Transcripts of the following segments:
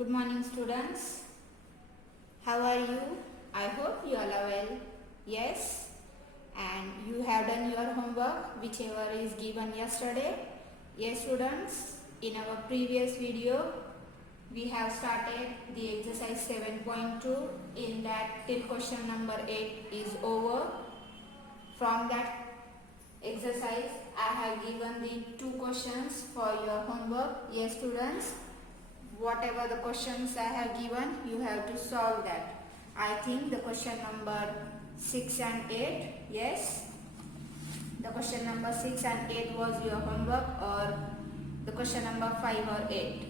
Good morning, students. How are you? I hope you all are well. Yes, and you have done your homework, whichever is given yesterday. Yes, students. In our previous video, we have started the exercise 7.2. In that, till question number 8 is over. From that exercise, I have given the 2 questions for your homework. Yes, students. Whatever the questions I have given, you have to solve that. I think the question number 6 and 8, yes. The question number 6 and 8 was your homework, or the question number 5 or 8.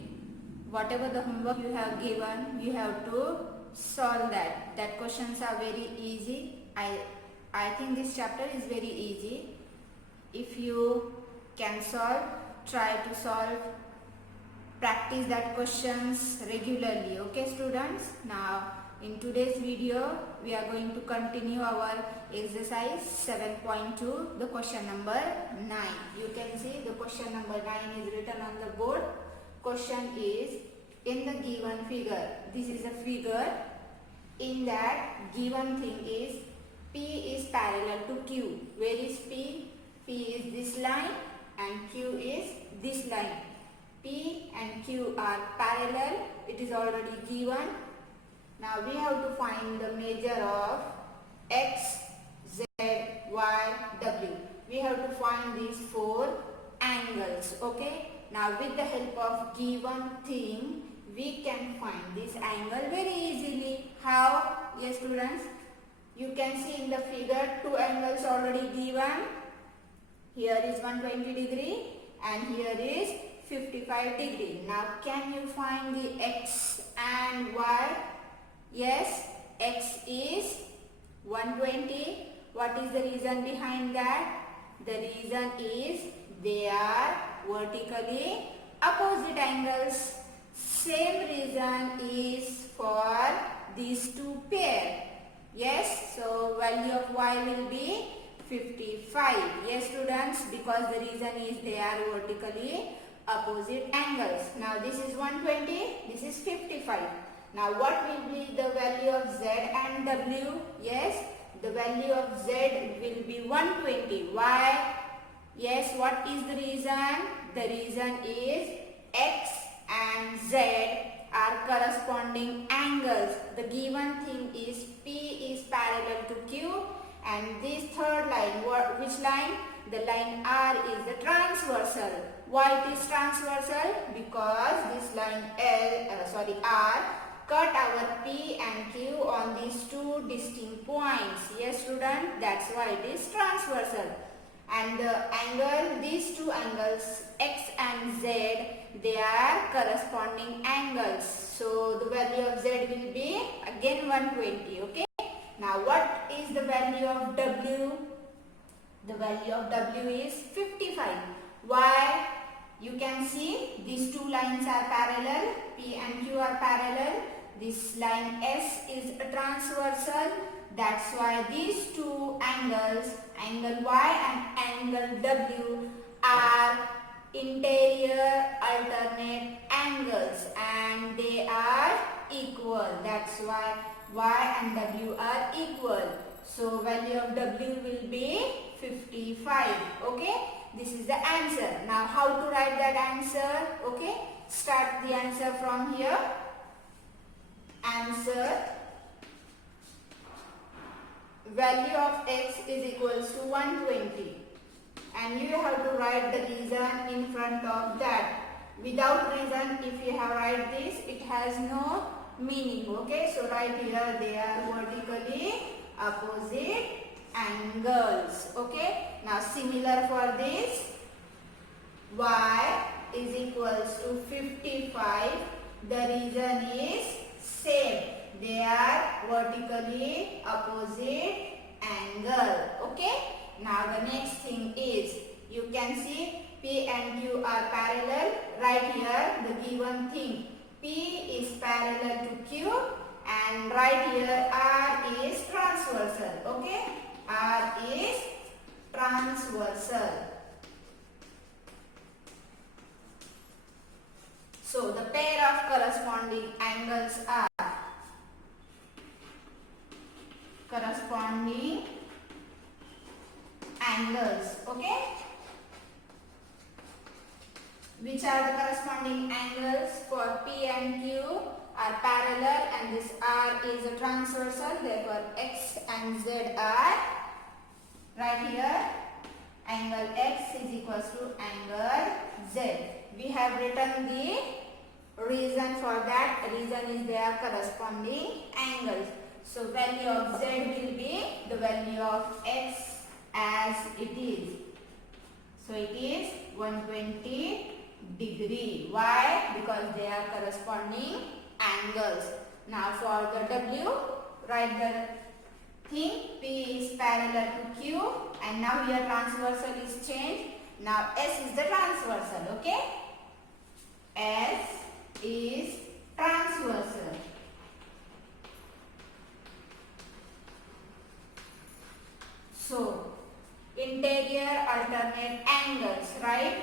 Whatever the homework you have given, you have to solve that. That questions are very easy. I think this chapter is very easy. If you can solve, try to solve. Practice that questions regularly. Okay, students? Now, in today's video, we are going to continue our exercise 7.2, the question number 9. You can see the question number 9 is written on the board. Question is, in the given figure, this is a figure. In that given thing is, P is parallel to Q. Where is P? P is this line and Q is this line. P and Q are parallel. It is already given. Now we have to find the measure of X, Z, Y, W. We have to find these 4 angles. Okay. Now with the help of given thing, we can find this angle very easily. How? Yes, students. You can see in the figure 2 angles already given. Here is 120 degree and here is 55 degree. Now can you find the X and Y? Yes, X is 120. What is the reason behind that? The reason is they are vertically opposite angles. Same reason is for these 2 pair. Yes, so value of Y will be 55. Yes, students, because the reason is they are vertically opposite angles. Now this is 120, this is 55. Now what will be the value of Z and W? Yes, the value of Z will be 120. Why? Yes, what is the reason? The reason is X and Z are corresponding angles. The given thing is P is parallel to Q and this third line, which line? The line R is the transversal. Why it is transversal? Because this line R cut our P and Q on these 2 distinct points. Yes, student, that's why it is transversal. And the angle, these 2 angles, X and Z, they are corresponding angles. So the value of Z will be again 120. Okay. Now what is the value of W? The value of W is 55. Why? You can see these 2 lines are parallel. P and Q are parallel. This line S is a transversal. That's why these 2 angles, angle Y and angle W, are interior alternate angles and they are equal. That's why Y and W are equal. So value of W will be 55. Okay. This is the answer. Now how to write that answer? Okay. Start the answer from here. Answer. Value of X is equals to 120. And you have to write the reason in front of that. Without reason, if you have write this, it has no meaning. Okay. So right here they are vertically opposite angles. Okay. Now similar for this, Y is equals to 55. The reason is same. They are vertically opposite angle. Okay. Now the next thing is, you can see P and Q are parallel. Right here the given thing, P is parallel to Q and right here R is transversal. Okay. R is transversal. So the pair of corresponding angles are corresponding angles. Okay. Which are the corresponding angles for P and Q are parallel, and this R is a transversal. Therefore, X and Z are right here. Angle X is equals to angle Z. We have written the reason for that. Reason is they are corresponding angles. So value of Z will be the value of X as it is. So it is 120 degree. Why? Because they are corresponding angles. Now for the W, write the thing. P is parallel to Q, and now here transversal is changed. Now S is the transversal. Okay, S is transversal. So interior alternate angles, right?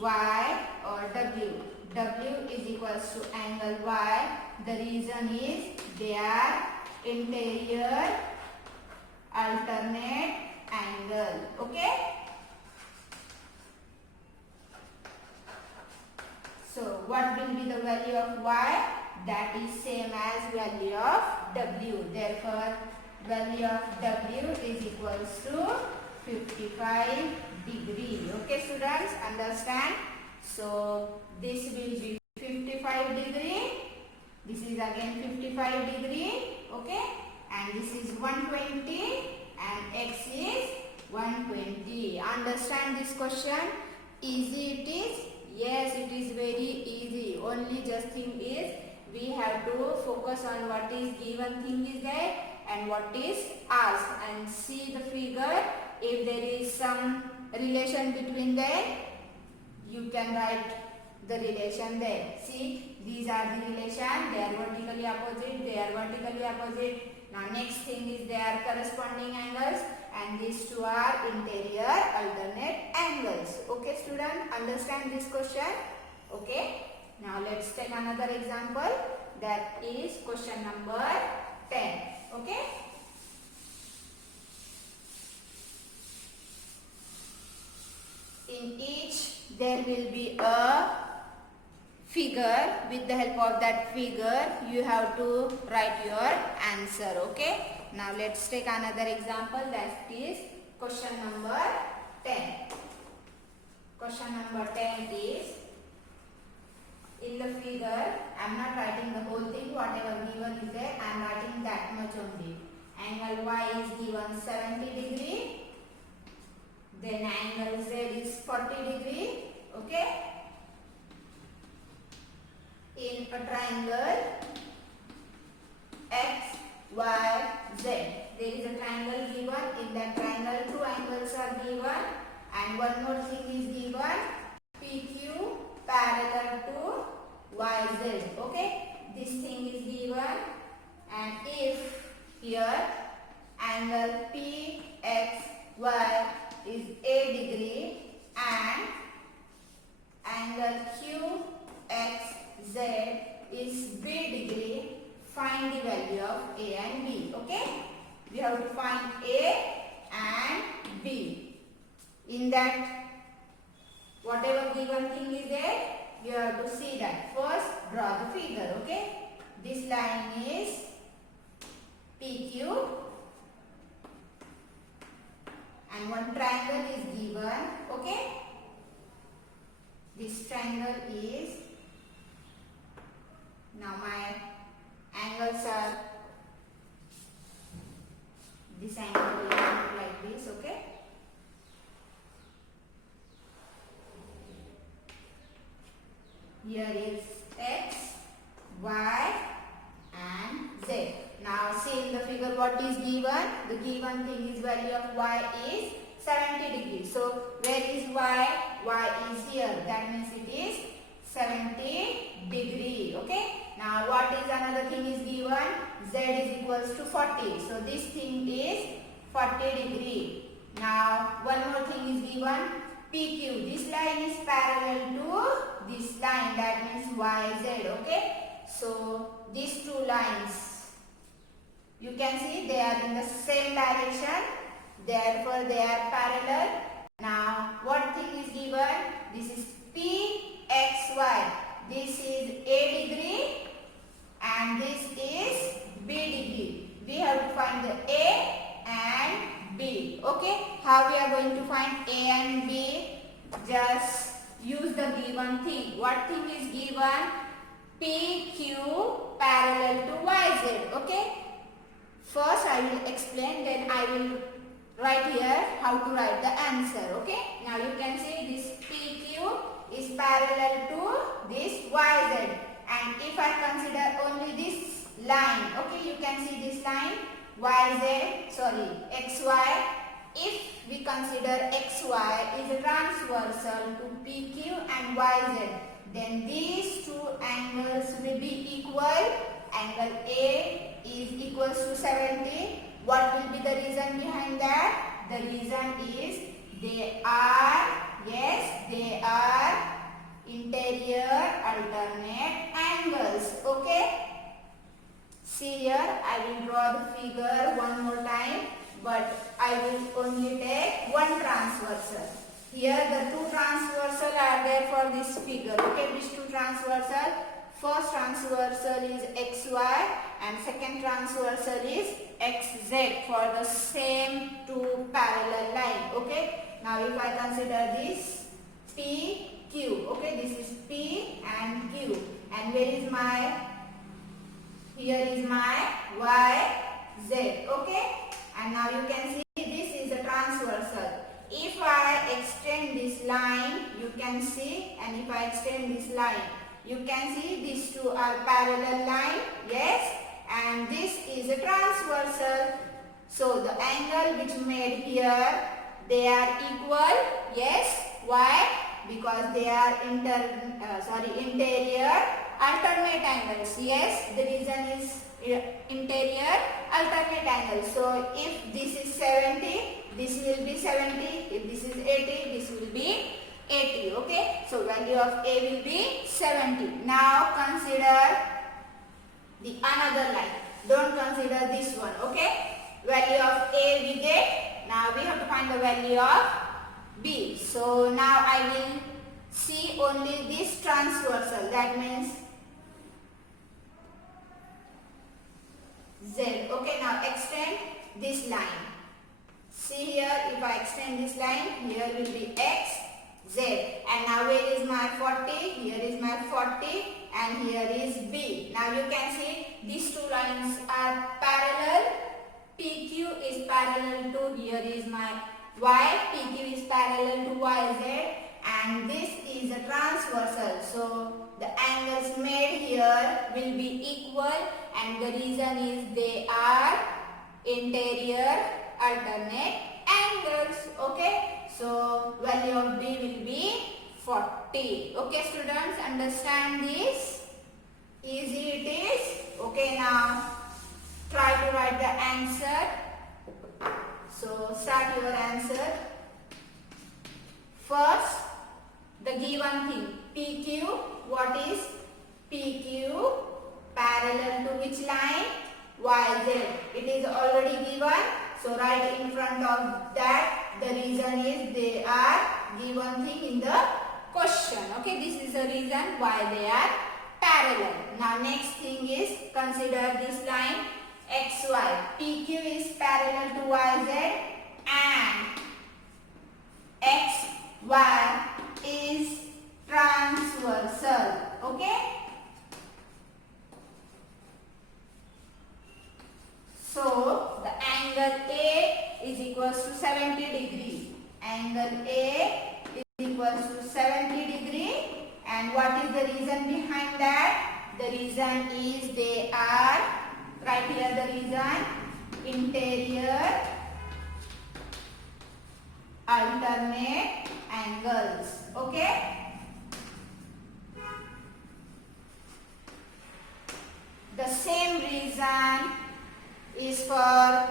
Y or W. W is equals to angle Y. The reason is they are interior alternate angle. Okay. So what will be the value of Y? That is same as value of W. Therefore, value of W is equals to 55 degree. Okay students, understand? So this will be 55 degree. This is again 55 degree. Okay, and this is 120 and X is 120. Understand this question? Easy it is? Yes, it is very easy. Only just thing is we have to focus on what is given thing is there and what is asked, and see the figure. If there is some relation between them, you can write the relation there. See, these are the relation. They are vertically opposite. They are vertically opposite. Now next thing is they are corresponding angles, and these two are interior alternate angles. Okay student, understand this question? Okay. Now let's take another example. That is question number 10. Okay. In each there will be a figure. With the help of that figure you have to write your answer. Okay. Now let's take another example. That is question number 10. Question number 10 is, in the figure, I am not writing the whole thing. Whatever given is there, I am writing that much only. Angle Y is given 70 degree. Then angle Z is 40 degree. Okay. In a triangle X, Y, Z, there is a triangle given. In that triangle, two angles are given, and one more thing is given. PQ parallel to YZ. Okay. This thing is given, and if here angle PXY is A degree and angle QXZ is B degree, find the value of A and B. Okay. We have to find A and B. In that, whatever given thing is there, you have to see that. First, draw the figure. Okay. This line is PQ, and one triangle is given. Okay. This triangle is, now my angles are, this angle will look like this. Okay. Here is X, Y and Z. Now see in the figure what is given. The given thing is value of Y is 70 degrees. So where is Y? Y is here. That means it is 70 degree. Okay. Now what is another thing is given? Z is equals to 40. So this thing is 40 degree. Now one more thing is given. PQ. This line is parallel to this line, that means YZ. Okay, so these two lines, you can see they are in the same direction, therefore they are parallel. Now what thing is given? This is PXY. This is A degree and this is B degree. We have to find the A and B. Okay, how we are going to find A and B? Just use the given thing. What thing is given? PQ parallel to YZ. Okay, first I will explain, then I will write here how to write the answer. Okay, now you can see this PQ is parallel to this YZ, and if I consider only this line, okay, you can see this line XY. If we consider XY is transversal to PQ and YZ, then these two angles will be equal. Angle A is equals to 70. What will be the reason behind that? The reason is they are, yes, they are interior alternate angles. Okay, see here, I will draw the figure one more time, but I will only take one transversal. Here the two transversal are there for this figure. Okay, which two transversal? First transversal is XY and second transversal is XZ for the same two parallel line. Okay, now if I consider this PQ, okay, this is P and Q, and where is my, here is my YZ. Okay, and now you can see this is a transversal. If I extend this line, you can see, and if I extend this line, you can see these two are parallel line, yes, and this is a transversal. So the angle which made here, they are equal, yes. Why? Because they are interior alternate angles. Yes, the reason is interior alternate angles. So if this is 70, this will be 70. If this is 80, this will be 80. Okay, so value of A will be 70. Now consider the another line. Don't consider this one. Okay, value of A we get. Now we have to find the value of B. So now I will see only this transversal. That means Z. Okay, now extend this line. See here, if I extend this line, here will be X, Z, and now where is my 40? Here is my 40 and here is B. Now you can see these two lines are parallel. PQ is parallel to, here is my Y, PQ is parallel to YZ, and this is a transversal. So the angles made here will be equal, and the reason is they are interior alternate angles. Okay, so value of B will be 40. Okay students, understand this? Easy it is. Okay, now try to write the answer. So start your answer. First, the given thing PQ. What is PQ? Parallel to which line? YZ. It is already given. So write in front of that. The reason is they are given thing in the question. Okay, this is the reason why they are parallel. Now next thing is consider this line XY. PQ is parallel to YZ and XY is transversal. Okay. So the angle A is equals to 70 degree. Angle A is equals to 70 degree. And what is the reason behind that? The reason is they are, right here the reason, interior alternate angles. Okay. The same reason is for,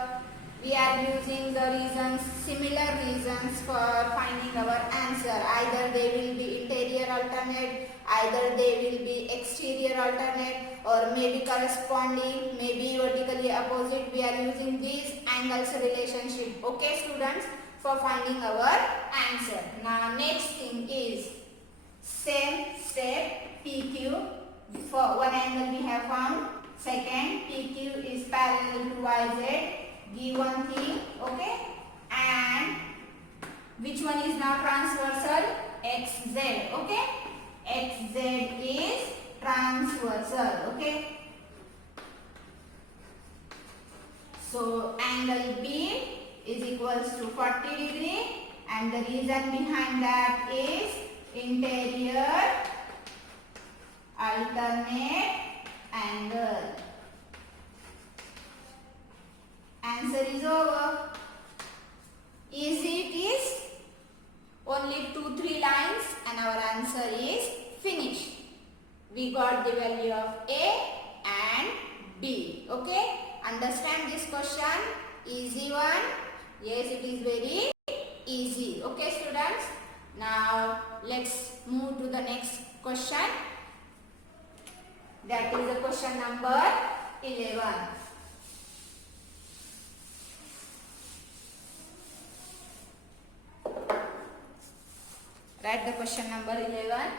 we are using the reasons, similar reasons for finding our answer. Either they will be interior interior alternate, either they will be exterior alternate or maybe corresponding, maybe vertically opposite. We are using these angles relationship. Okay students, for finding our answer. Now next thing is same step, PQ. For one angle we have found. Second, PQ is parallel to YZ. Give one thing, okay? And which one is now transversal? XZ, okay? XZ is transversal, okay? So angle B is equals to 40 degree, and the reason behind that is interior alternate angle. Answer is over. Easy it is. Only 2-3 lines and our answer is finished. We got the value of A and B. Okay. Understand this question? Easy one. Yes, it is very easy. Okay students. Now let's move to the next question. That is the question number 11. Write the question number 11.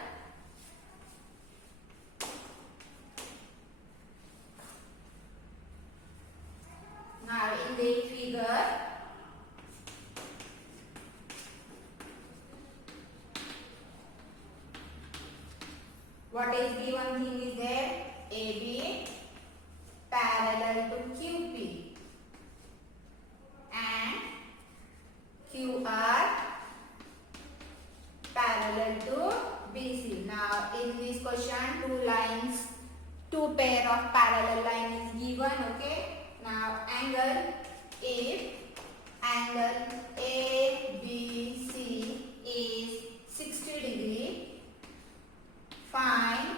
Now in the figure, what is given thing is there? AB parallel to QP and QR parallel to BC. Now in this question, two pair of parallel line is given. Okay. Now angle, if angle ABC is 60 degree, find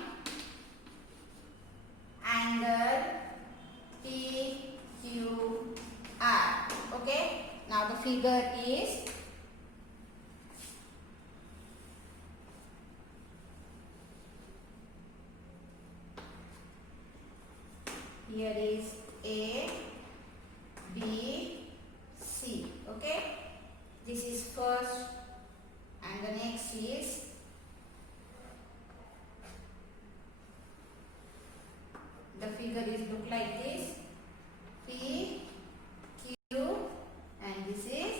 angle PQR. Okay. Now the figure is here is A, B, C. Okay. This is first and the next is the figure is look like this. P, Q and this is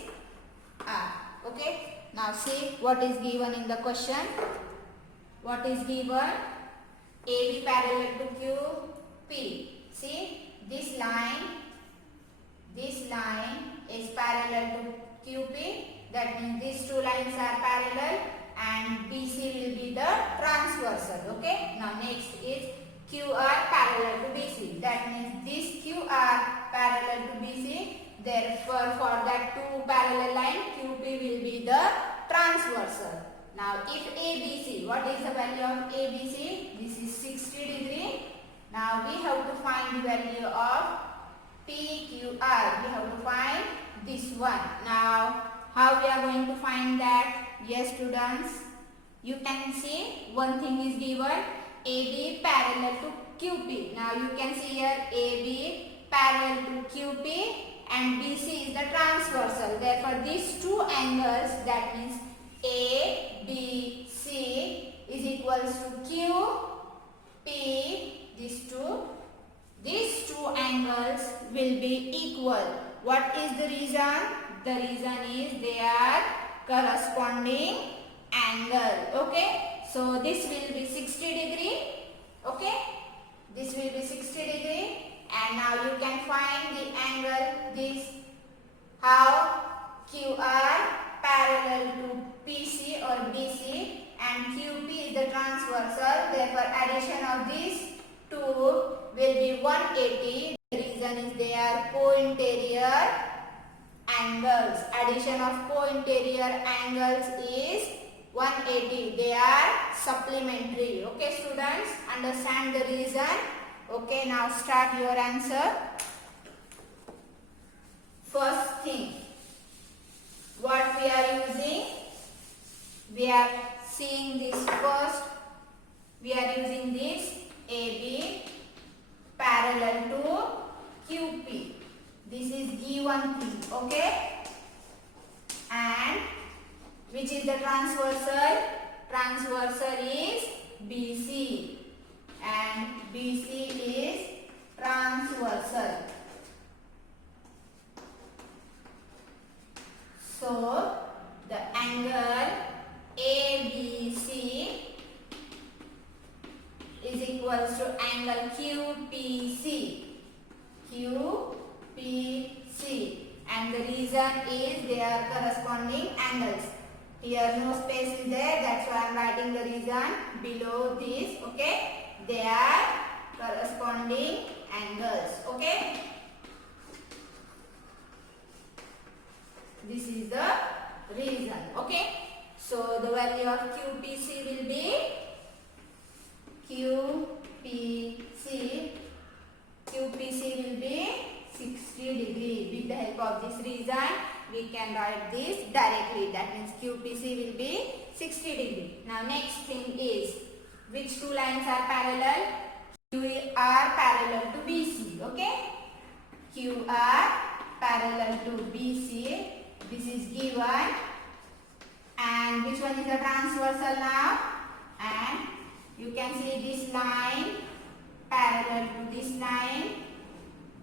R. Okay. Now see what is given in the question. What is given? AB parallel to QP. See this line is parallel to QP. That means these two lines are parallel and BC will be the transversal. Okay. Now next is QR parallel to BC. That means this QR parallel to BC. Therefore, for that two parallel line, QP will be the transversal. Now, if ABC, what is the value of ABC? This is 60 degree. Now, we have to find the value of PQR. We have to find this one. Now, how we are going to find that? Yes, students, you can see one thing is given. AB parallel to QP. Now you can see here AB parallel to QP and BC is the transversal. Therefore these two angles, that means ABC is equals to QP. These two angles will be equal. What is the reason? The reason is they are corresponding angle. Okay. So this will be 60 degree. Okay. This will be 60 degree. And now you can find the angle this. How? QR parallel to PC or BC and QP is the transversal. Therefore addition of these two will be 180. The reason is they are co-interior angles. Addition of co-interior angles is 180. They are supplementary. Okay students, understand the reason? Okay, now start your answer. First thing, what we are using? We are seeing this first. We are using this AB parallel to QP. This is given thing, okay? And which is the transversal? Transversal is BC, and BC is transversal. So the angle ABC is equals to angle QPC. QPC, and the reason is they are corresponding angles. Here no space is there, that's why I am writing the reason below this, okay? They are corresponding angles, okay? This is the reason, okay? So the value of QPC will be QPC will be 60 degree. With the help of this reason, we can write this directly. That means QPC will be 60 degree. Now next thing is, which two lines are parallel? QR parallel to BC, okay? QR parallel to BC. This is given. And which one is the transversal now? And you can see this line parallel to this line,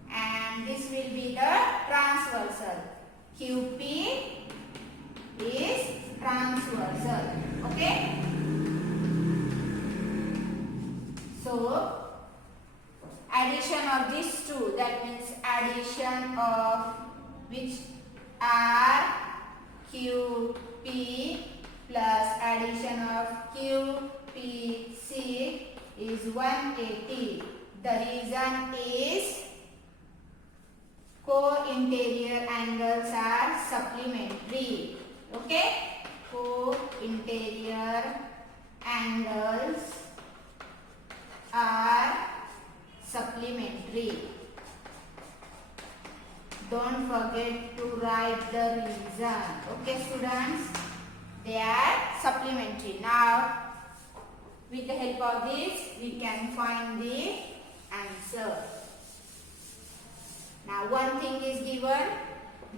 and this will be the transversal. QP is transversal, okay? So addition of these two, that means addition of which are QP plus addition of QPC is 180. The reason is co-interior angles are supplementary, okay? Co-interior angles are supplementary. Don't forget to write the reason, okay students? They are supplementary. Now with the help of this, we can find the answer. Now one thing is given.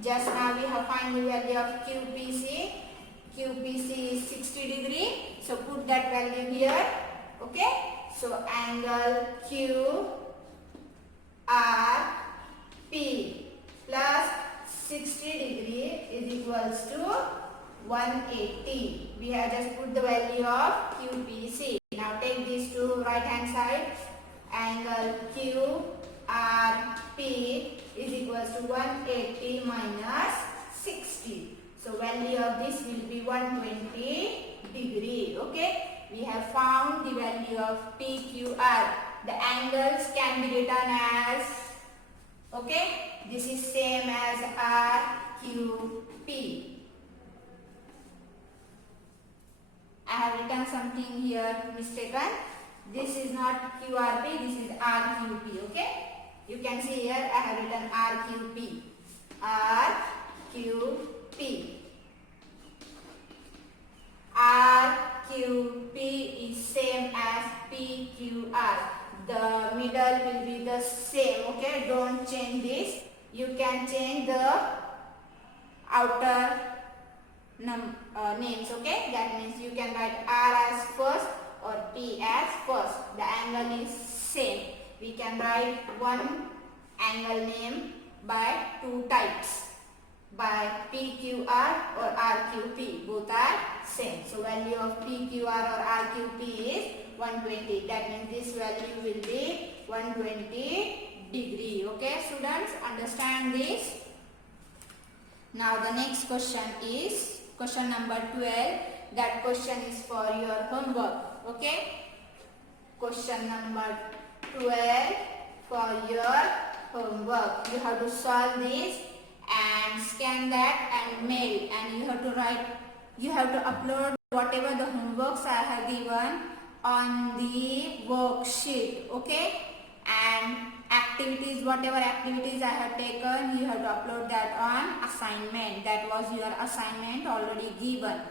Just now we have found the value of QPC. QPC is 60 degree. So put that value here. Okay. So angle QRP plus 60 degree is equals to 180. We have just put the value of QPC. Now take this to right hand side. Angle QRP is equals to 180 minus 60. So value of this will be 120 degree. Okay. We have found the value of PQR. The angles can be written as, okay, this is same as RQP. I have written something here mistaken. This is not QRP, this is RQP, okay? You can see here I have written RQP. RQP. RQP is same as PQR. The middle will be the same, okay? Don't change this. You can change the outer names, okay? That means you can write R as first or P as first. The angle is same. We can write one angle name by two types, by PQR or RQP. Both are same. So value of PQR or RQP is 120. That means this value will be 120 degree. Okay students, understand this? Now the next question is question number 12. That question is for your homework. Okay. Question number 12 for your homework. You have to solve this and scan that and mail, and you have to write, you have to upload whatever the homeworks I have given on the worksheet. Okay. And activities, whatever activities I have taken, you have to upload that on assignment. That was your assignment already given.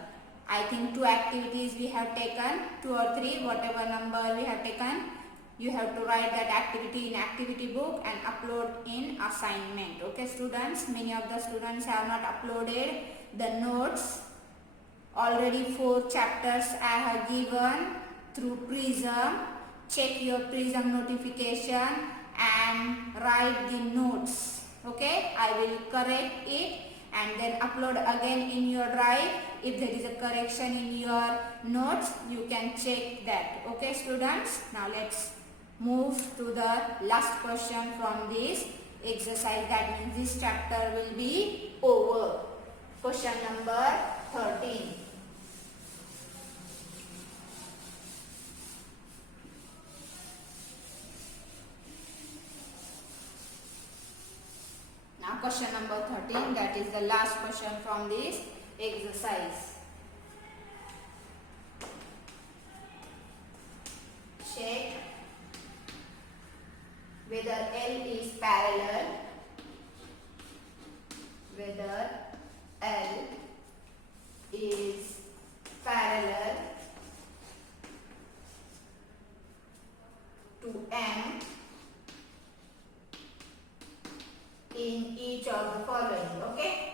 I think 2 activities we have taken, 2 or 3, whatever number we have taken. You have to write that activity in activity book and upload in assignment. Okay students, many of the students have not uploaded the notes. Already 4 chapters I have given through Prism. Check your Prism notification and write the notes. Okay, I will correct it and then upload again in your drive. If there is a correction in your notes, you can check that. Okay students, now let's move to the last question from this exercise. That means this chapter will be over. Question number 13. Now question number 13, that is the last question from this exercise. Check whether L is parallel, whether L is parallel to M in each of the following. Okay.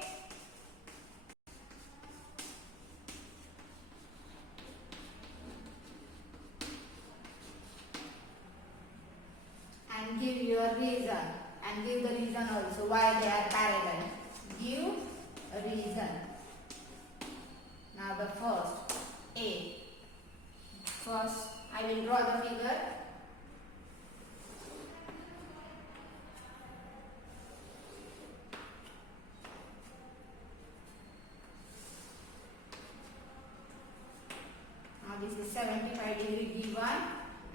And give your reason and give the reason also why they are parallel. Give a reason. Now the first A. First I will draw the figure. Now this is 75 degree given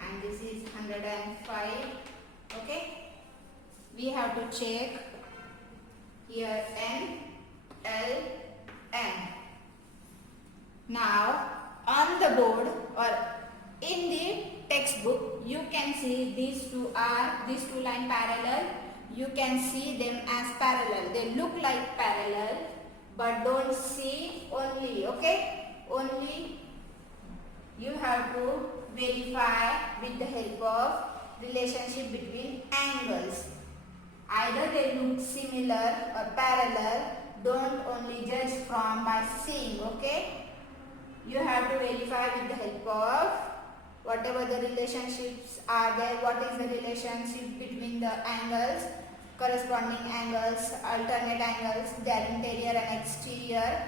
and this is 105. Okay, we have to check here N, L, N. Now on the board or in the textbook you can see these two line parallel. You can see them as parallel. They look like parallel but don't see only. Okay, only you have to verify with the help of relationship between angles. Either they look similar or parallel. Don't only judge from by seeing. Okay, you have to verify with the help of whatever the relationships are there. What is the relationship between the angles, corresponding angles, alternate angles, their interior and exterior,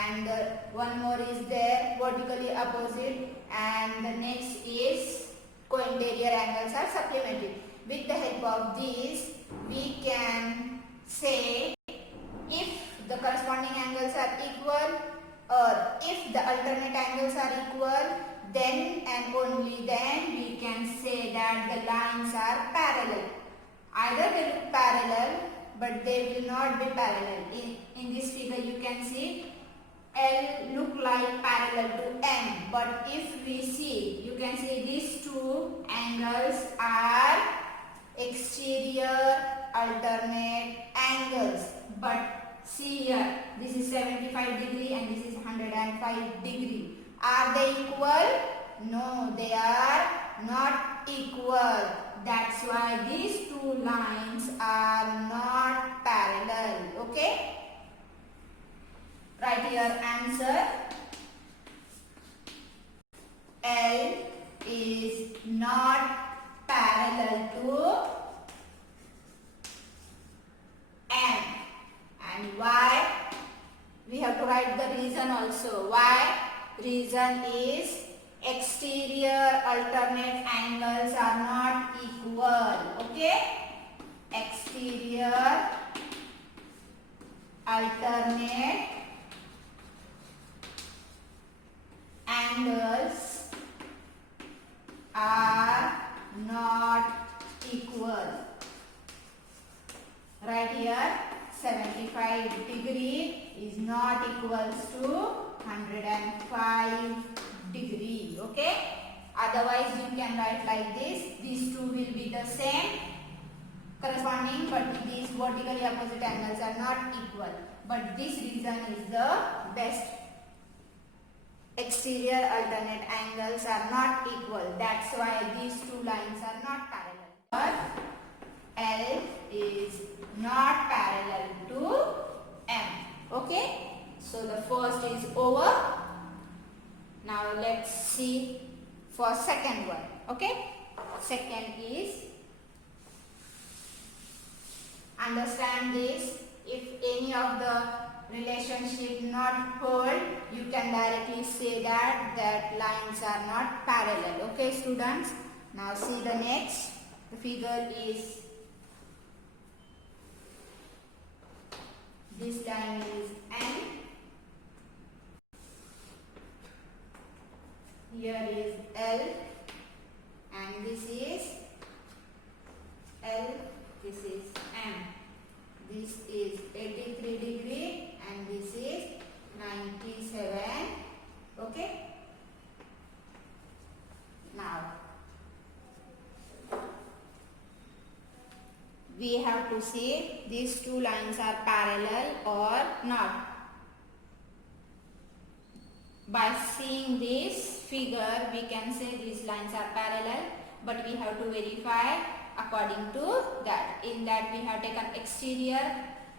and one more is there, vertically opposite, and the next is co-interior angles are supplementary. With the help of these, we can say if the corresponding angles are equal or if the alternate angles are equal, then and only then we can say that the lines are parallel. Either they look parallel but they will not be parallel. In this figure you can see L look like parallel to M, but if we see, you can see these two angles are exterior alternate angles. But see here, this is 75 degree and this is 105 degree. Are they equal? No, they are not equal. That's why these two lines are not parallel. Okay? Write your answer. L is not parallel to M. And why? We have to write the reason also. Why? Reason is exterior alternate angles are not equal. Okay? Exterior alternate angles are not equal. Right here 75 degree is not equals to 105 degree. Okay, otherwise you can write like this. These two will be the same corresponding, but these vertically opposite angles are not equal. But this reason is the best. exterior alternate angles are not equal. That's why these two lines are not parallel. But L is not parallel to M. Okay? So the first is over. Now let's see for second one. Okay? Second is, understand this, if any of the relationship not hold, you can directly say that lines are not parallel. Okay students? Now see the next. The figure is, this line is N. Here is L. And this is L. This is M. This is 83 degree and this is 97. Okay. Now we have to see these two lines are parallel or not. By seeing this figure, we can say these lines are parallel, but we have to verify according to that. In that we have taken exterior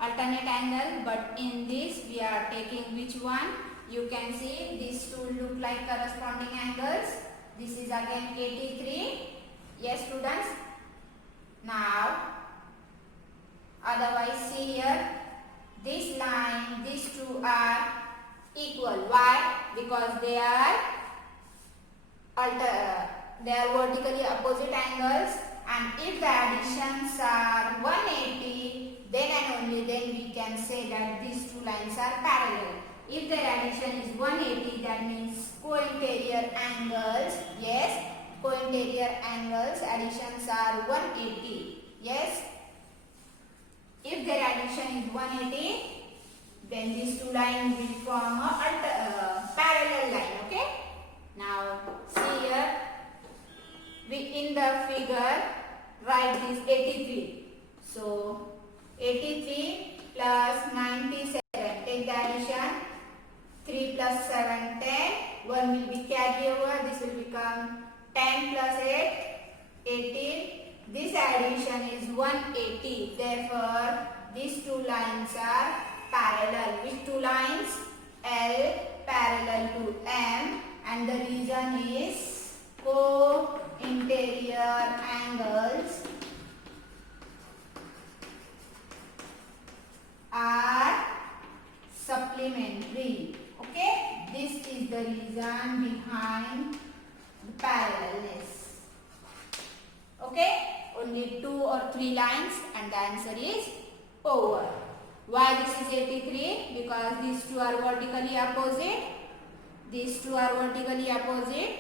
alternate angle, but in this we are taking which one? You can see these two look like corresponding angles. This is again 83. Yes students? Now otherwise see here, this line, these two are equal. Why? Because they are vertically opposite angles, and if the additions are 180, then and only then we can say that these two lines are parallel. If their addition is 180, that means co-interior angles. Yes, co-interior angles additions are 180. Yes. If their addition is 180, then these two lines will form a parallel line. Okay. Now see here, we in the figure write this 83. So 83 plus 97. Take the addition. 3 plus 7, 10. 1 will be carried over. This will become 10 plus 8, 18. This addition is 180. Therefore, these two lines are parallel. Which two lines? L parallel to M, and the reason is co-interior angles are supplementary. Okay, this is the reason behind the parallelness. Okay, only 2 or 3 lines and the answer is over. Why this is 83? Because these two are vertically opposite. These two are vertically opposite.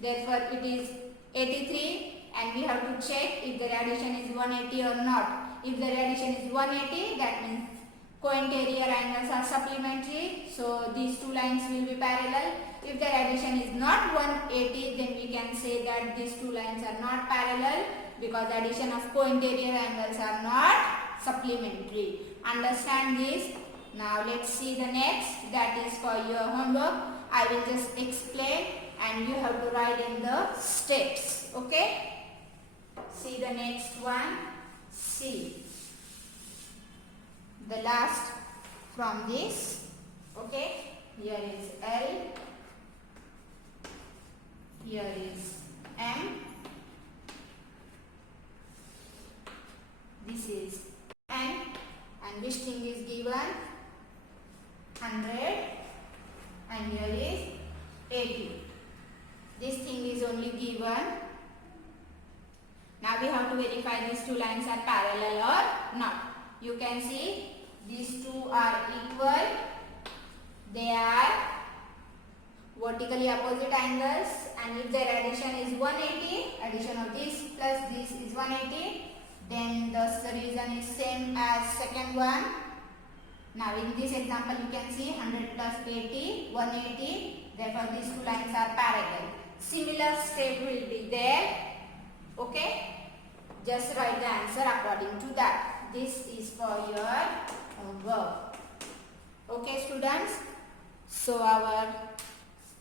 Therefore, it is 83 and we have to check if the addition is 180 or not. If the addition is 180, that means co-interior angles are supplementary. So, these two lines will be parallel. If the addition is not 180, then we can say that these two lines are not parallel because the addition of co-interior angles are not supplementary. Understand this? Now let's see the next. That is for your homework. I will just explain and you have to write in the steps. Okay? See the next one. See. The last from this. Okay? Here is L. Here is M. This is N. And this thing is given 100 and here is 80. This thing is only given. Now we have to verify these two lines are parallel or not. You can see these two are equal. They are vertically opposite angles, and if their addition is 180, addition of this plus this is 180, then thus the reason is same as second one. Now in this example you can see 100 plus 80, 180. Therefore these two lines are parallel. Similar step will be there. Okay. Just write the answer according to that. This is for your homework. Okay students. So our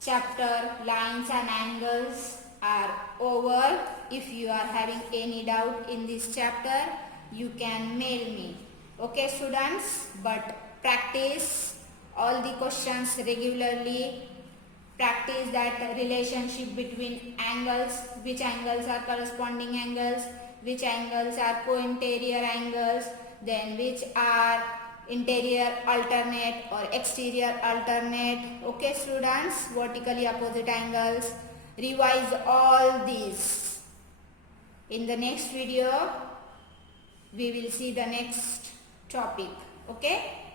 chapter lines and angles are over. If you are having any doubt in this chapter, you can mail me. Okay students, but practice all the questions regularly. Practice that relationship between angles, which angles are corresponding angles, which angles are co-interior angles, then which are interior alternate or exterior alternate. Okay students, vertically opposite angles. Revise all these. In the next video, we will see the next topic. Okay.